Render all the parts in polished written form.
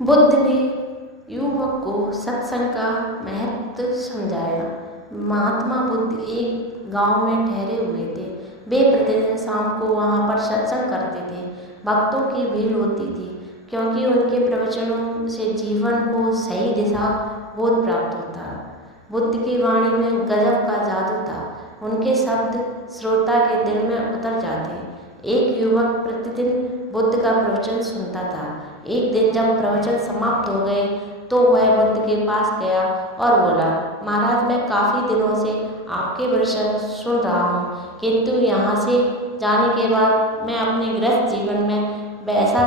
बुद्ध ने युवक को सत्संग का महत्व समझाया। महात्मा बुद्ध एक गांव में ठहरे हुए थे। वे प्रतिदिन शाम को वहां पर सत्संग करते थे। भक्तों की भीड़ होती थी, क्योंकि उनके प्रवचनों से जीवन को सही दिशा बोध प्राप्त होता। बुद्ध की वाणी में गजब का जादू था। उनके शब्द श्रोता के दिल में उतर जाते। एक युवक प्रतिदिन बुद्ध का प्रवचन सुनता था। एक दिन जब प्रवचन समाप्त हो गए तो वह बुद्ध के पास गया और बोला, महाराज, मैं काफ़ी दिनों से आपके प्रवचन सुन रहा हूँ, किंतु यहाँ से जाने के बाद मैं अपने गृहस्थ जीवन में वैसा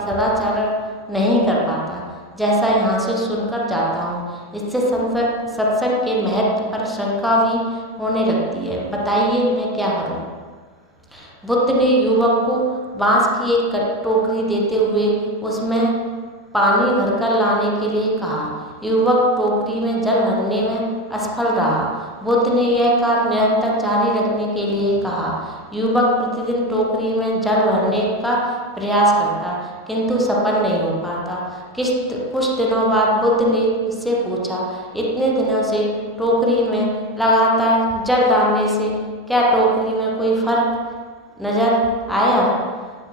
सदाचार नहीं कर पाता जैसा यहाँ से सुनकर जाता हूँ। इससे सत्संग के महत्व पर शंका भी होने लगती है। बताइए मैं क्या करूँ। बुद्ध ने युवक को बांस की एक टोकरी देते हुए उसमें पानी भरकर लाने के लिए कहा। युवक टोकरी में जल भरने में असफल रहा। बुद्ध ने यह कार्य निरंतर जारी रखने के लिए कहा। युवक प्रतिदिन टोकरी में जल भरने का प्रयास करता, किंतु सफल नहीं हो पाता। कुछ दिनों बाद बुद्ध ने उससे पूछा, इतने दिनों से टोकरी में लगातार जल डालने से क्या टोकरी में कोई फर्क नजर आया?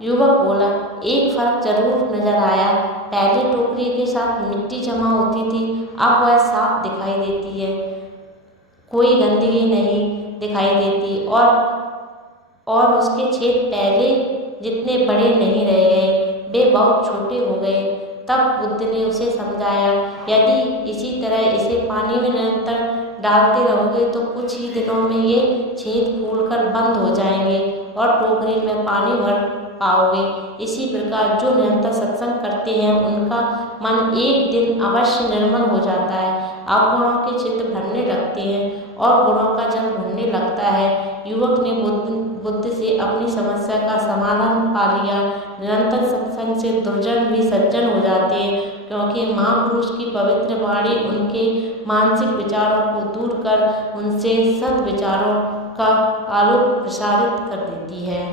युवक बोला, एक फर्क जरूर नजर आया। पहले टोकरी के साथ मिट्टी जमा होती थी, अब वह साफ दिखाई देती है। कोई गंदगी नहीं दिखाई देती और उसके छेद पहले जितने बड़े नहीं रह गए, वे बहुत छोटे हो गए। तब बुद्ध ने उसे समझाया, यदि इसी तरह इसे पानी में निरंतर डालते रहोगे तो कुछ ही दिनों में ये छेद फूलकर बंद हो जाएंगे और टोकरी में पानी भर पाओगे। इसी प्रकार जो निरंतर सत्संग करते हैं उनका मन एक दिन अवश्य निर्मल हो जाता है। अवगुणों के चित्त भरने लगते हैं और गुणों का जल भरने लगता है। युवक ने बुद्ध से अपनी समस्या का समाधान पा लिया। निरंतर सत्संग से दुर्जन भी सज्जन हो जाते हैं, क्योंकि महापुरुष की पवित्र वाणी उनके मानसिक विचारों को दूर कर उनसे सद्विचारों का आलोक प्रसारित कर देती है।